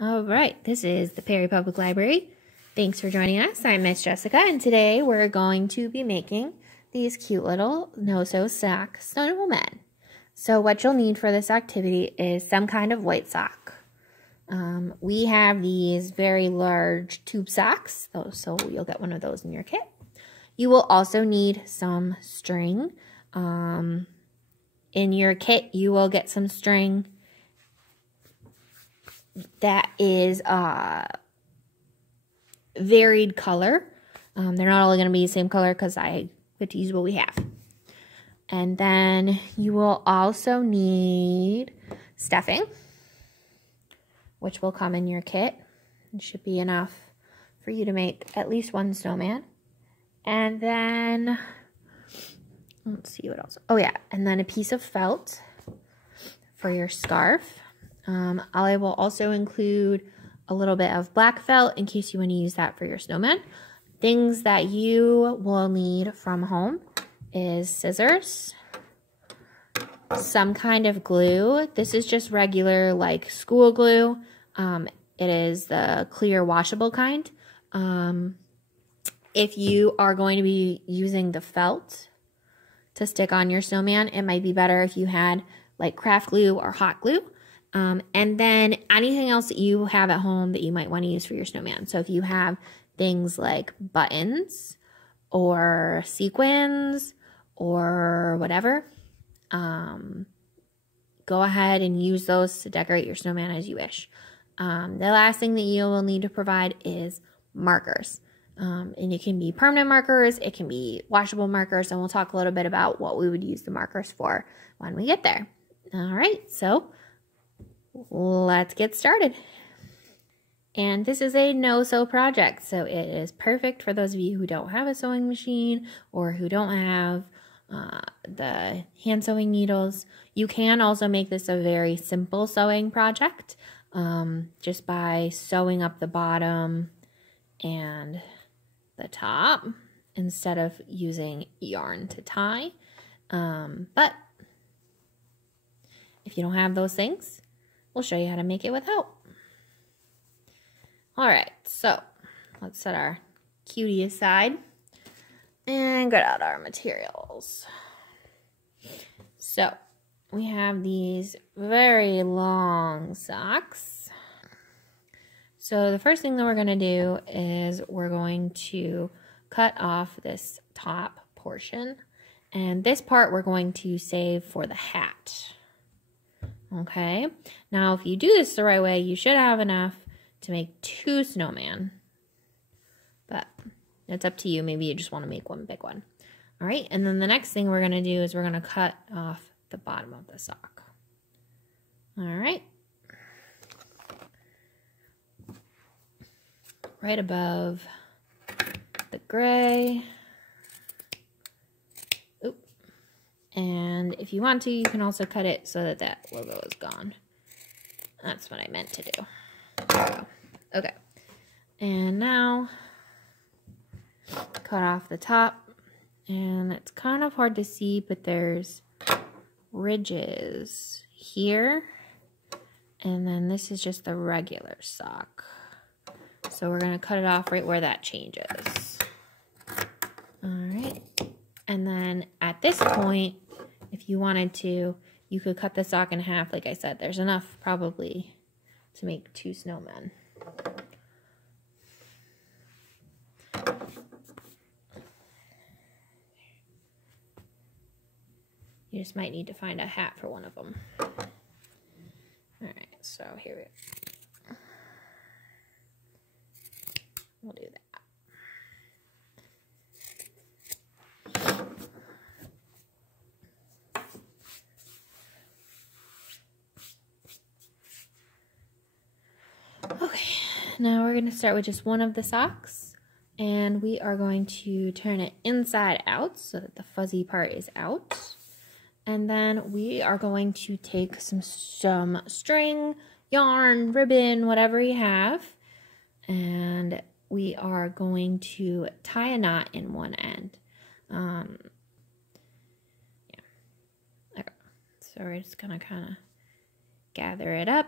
All right, this is the Perry Public Library. Thanks for joining us. I'm Miss Jessica, and today we're going to be making these cute little no-sew sock snowmen. So what you'll need for this activity is some kind of white sock. We have these very large tube socks, so you'll get one of those in your kit. You will also need some string. In your kit, you will get some string that is varied color. They're not all going to be the same color because I get to use what we have. And then you will also need stuffing, which will come in your kit. It should be enough for you to make at least one snowman. And then, let's see what else. Oh yeah, and then a piece of felt for your scarf. I will also include a little bit of black felt in case you want to use that for your snowman. Things that you will need from home is scissors, some kind of glue. This is just regular like school glue. It is the clear washable kind. If you are going to be using the felt to stick on your snowman, it might be better if you had like craft glue or hot glue. And then anything else that you have at home that you might want to use for your snowman. So if you have things like buttons or sequins or whatever, go ahead and use those to decorate your snowman as you wish. The last thing that you will need to provide is markers. And it can be permanent markers, it can be washable markers, and we'll talk a little bit about what we would use the markers for when we get there. All right, so let's get started. And this is a no-sew project, so it is perfect for those of you who don't have a sewing machine or who don't have the hand sewing needles. You can also make this a very simple sewing project just by sewing up the bottom and the top instead of using yarn to tie. But if you don't have those things, we'll show you how to make it without. All right, so let's set our cutie aside and get out our materials. So we have these very long socks. So the first thing that we're going to do is we're going to cut off this top portion, and this part we're going to save for the hat. Okay, now if you do this the right way, you should have enough to make 2 snowmen, but it's up to you. Maybe you just want to make one big one. All right, and then the next thing we're going to do is we're going to cut off the bottom of the sock. All right, right above the gray. And if you want to, you can also cut it so that that logo is gone. That's what I meant to do. Okay. And now, cut off the top. And it's kind of hard to see, but there's ridges here. And then this is just the regular sock. So we're going to cut it off right where that changes. All right. And then at this point, if you wanted to, you could cut the sock in half. Like I said, there's enough probably to make 2 snowmen. You just might need to find a hat for one of them. All right, so here we go. We'll do that. Okay, now we're going to start with just one of the socks, and we are going to turn it inside out so that the fuzzy part is out. And then we are going to take some string, yarn, ribbon, whatever you have, and we are going to tie a knot in one end. Yeah. Okay. So we're just going to kind of gather it up.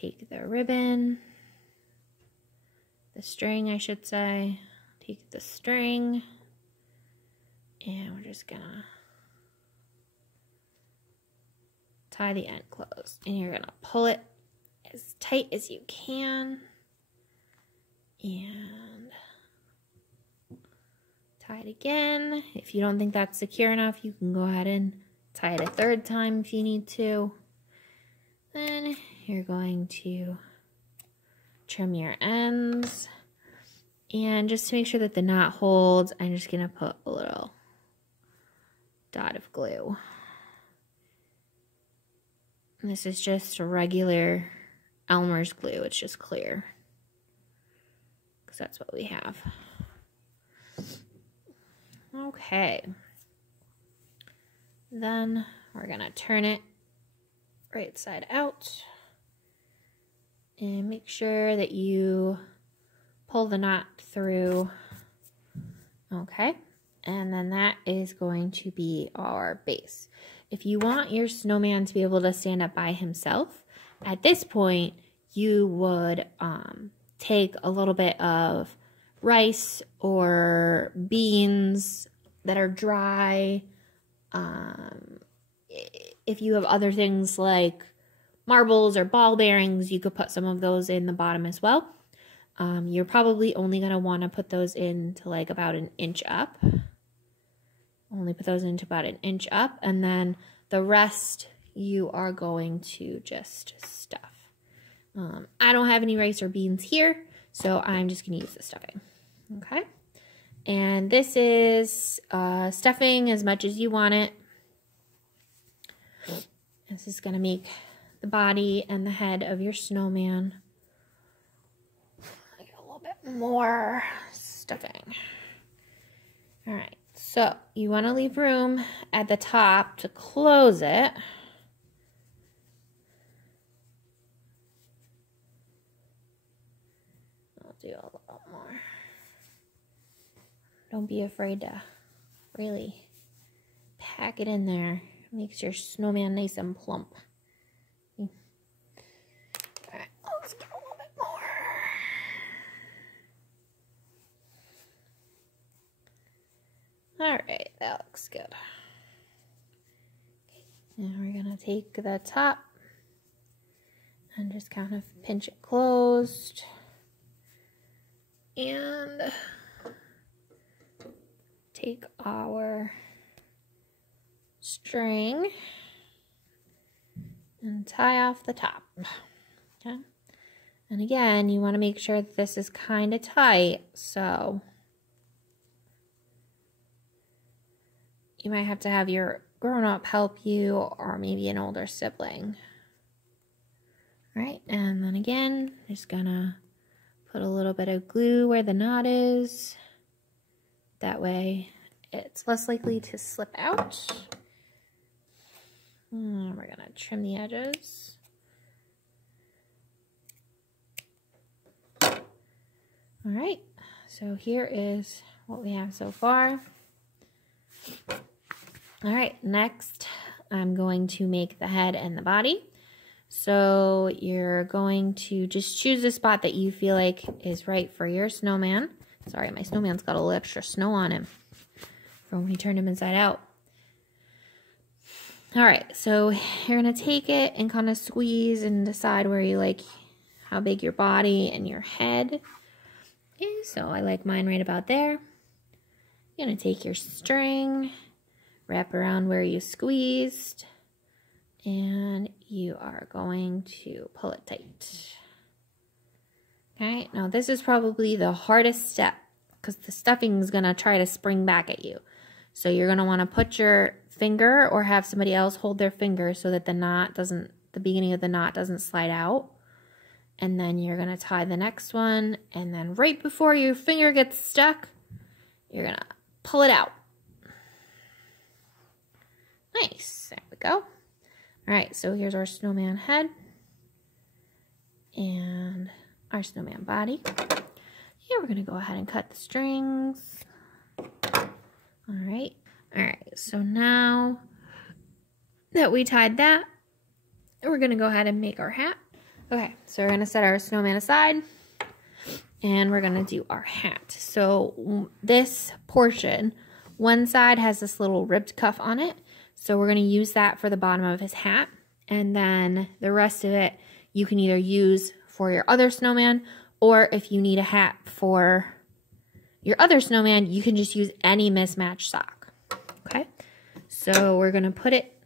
take the ribbon, the string I should say, take the string, and we're just gonna tie the end closed. And you're gonna pull it as tight as you can and tie it again. If you don't think that's secure enough, you can go ahead and tie it a third time if you need to. Then you're going to trim your ends. And just to make sure that the knot holds, I'm just going to put a little dot of glue. And this is just a regular Elmer's glue. It's just clear, because that's what we have. Okay. Then we're going to turn it right side out and make sure that you pull the knot through. Okay, and then that is going to be our base. If you want your snowman to be able to stand up by himself, at this point you would take a little bit of rice or beans that are dry. If you have other things like marbles or ball bearings, you could put some of those in the bottom as well. You're probably only going to want to put those in to like about an inch up. Only put those into about an inch up, and then the rest you are going to just stuff. I don't have any rice or beans here, so I'm just going to use the stuffing. Okay, and this is stuffing as much as you want it. This is going to make the body and the head of your snowman. I get a little bit more stuffing. All right, so you want to leave room at the top to close it. I'll do a little more. Don't be afraid to really pack it in there. Makes your snowman nice and plump. All right, let's get a little bit more. All right, that looks good. Okay, now we're gonna take the top and just kind of pinch it closed. And take our string and tie off the top. Okay, and again, you want to make sure that this is kind of tight, so you might have to have your grown-up help you, or maybe an older sibling. All right, and then again, just gonna put a little bit of glue where the knot is. That way it's less likely to slip out. And we're gonna trim the edges. All right, so here is what we have so far. All right, next I'm going to make the head and the body. So you're going to just choose a spot that you feel like is right for your snowman. Sorry, my snowman's got a little extra snow on him from when we turned him inside out. All right, so you're gonna take it and kind of squeeze and decide where you like, how big your body and your head is. So I like mine right about there. You're gonna take your string, wrap around where you squeezed, and you are going to pull it tight. Okay, now this is probably the hardest step because the stuffing is gonna try to spring back at you. So you're gonna wanna put your finger or have somebody else hold their finger so that the beginning of the knot doesn't slide out. And then you're gonna tie the next one, and then right before your finger gets stuck, you're gonna pull it out. Nice, there we go. All right, so here's our snowman head and our snowman body. Here we're gonna go ahead and cut the strings. All right, so now that we tied that, we're gonna go ahead and make our hat. Okay, so we're going to set our snowman aside and we're going to do our hat. So this portion, one side has this little ribbed cuff on it. So we're going to use that for the bottom of his hat. And then the rest of it you can either use for your other snowman, or if you need a hat for your other snowman, you can just use any mismatched sock. Okay, so we're going to put it,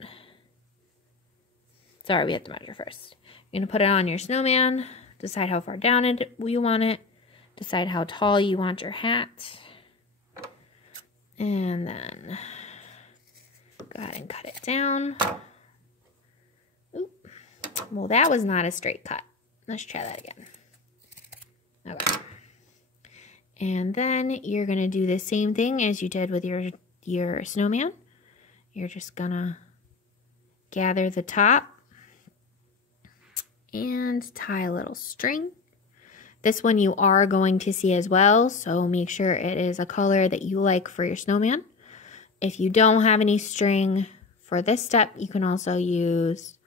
sorry, we have to measure first. You're going to put it on your snowman, decide how far down you want it, decide how tall you want your hat, and then go ahead and cut it down. Oop. Well, that was not a straight cut. Let's try that again. Okay. And then you're going to do the same thing as you did with your snowman. You're just going to gather the top and tie a little string. This one you are going to see as well, so make sure it is a color that you like for your snowman. If you don't have any string for this step, you can also use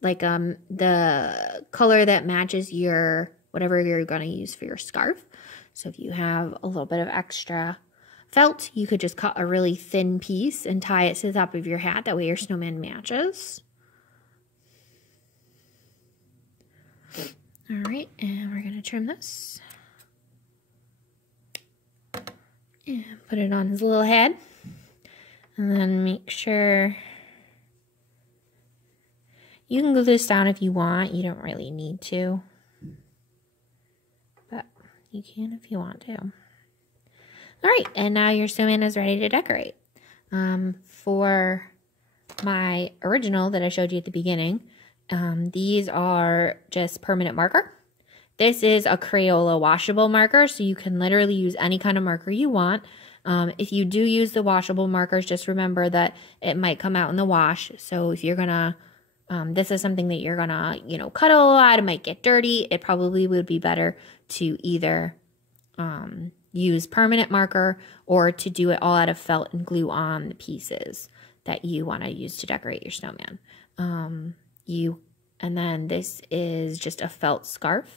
the color that matches your whatever you're going to use for your scarf. So if you have a little bit of extra felt, you could just cut a really thin piece and tie it to the top of your hat. That way your snowman matches. All right, and we're going to trim this. And put it on his little head. And then make sure you can glue this down if you want. You don't really need to, but you can if you want to. All right, and now your snowman is ready to decorate. For my original that I showed you at the beginning, these are just permanent marker. This is a Crayola washable marker, so you can literally use any kind of marker you want. If you do use the washable markers, just remember that it might come out in the wash. So if you're gonna, this is something that you're gonna, cut a lot, it might get dirty. It probably would be better to either use permanent marker or to do it all out of felt and glue on the pieces that you want to use to decorate your snowman. And then this is just a felt scarf.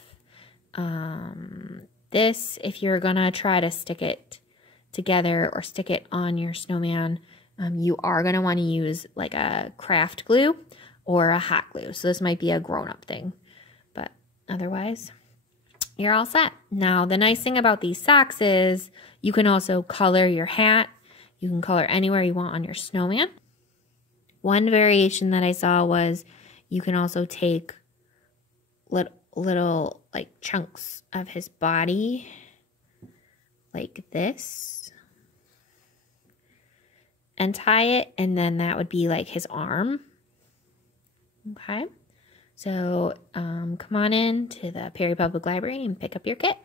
This, if you're gonna try to stick it together or stick it on your snowman, you are gonna want to use like a craft glue or a hot glue. So this might be a grown-up thing, but otherwise you're all set. Now the nice thing about these socks is you can also color your hat. You can color anywhere you want on your snowman. One variation that I saw was you can also take little like chunks of his body like this and tie it, and then that would be like his arm. Okay, so come on in to the Perry Public Library and pick up your kit.